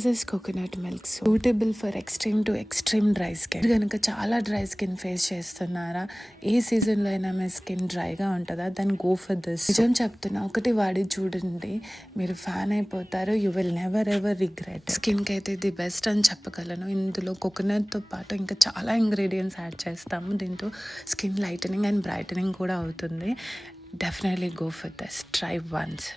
This is coconut milk suitable for extreme to extreme dry skin. కనుక చాలా dry skin face చేస్తున్నారా, ఏ సీజన్లో అయినా మీ స్కిన్ డ్రైగా ఉంటుందా, దాన్ని గో ఫర్ దిస్. నిజం చెప్తున్నా, ఒకటి వాడి చూడండి, మీరు ఫ్యాన్ అయిపోతారు. You will never ever regret. స్కిన్కి అయితే ఇది బెస్ట్ అని చెప్పగలను. ఇందులో కోకోనట్తో పాటు ఇంకా చాలా ఇంగ్రీడియంట్స్ యాడ్ చేస్తాము. దీంతో స్కిన్ లైటనింగ్ అండ్ బ్రైటనింగ్ కూడా అవుతుంది. Definitely go for this. Try once.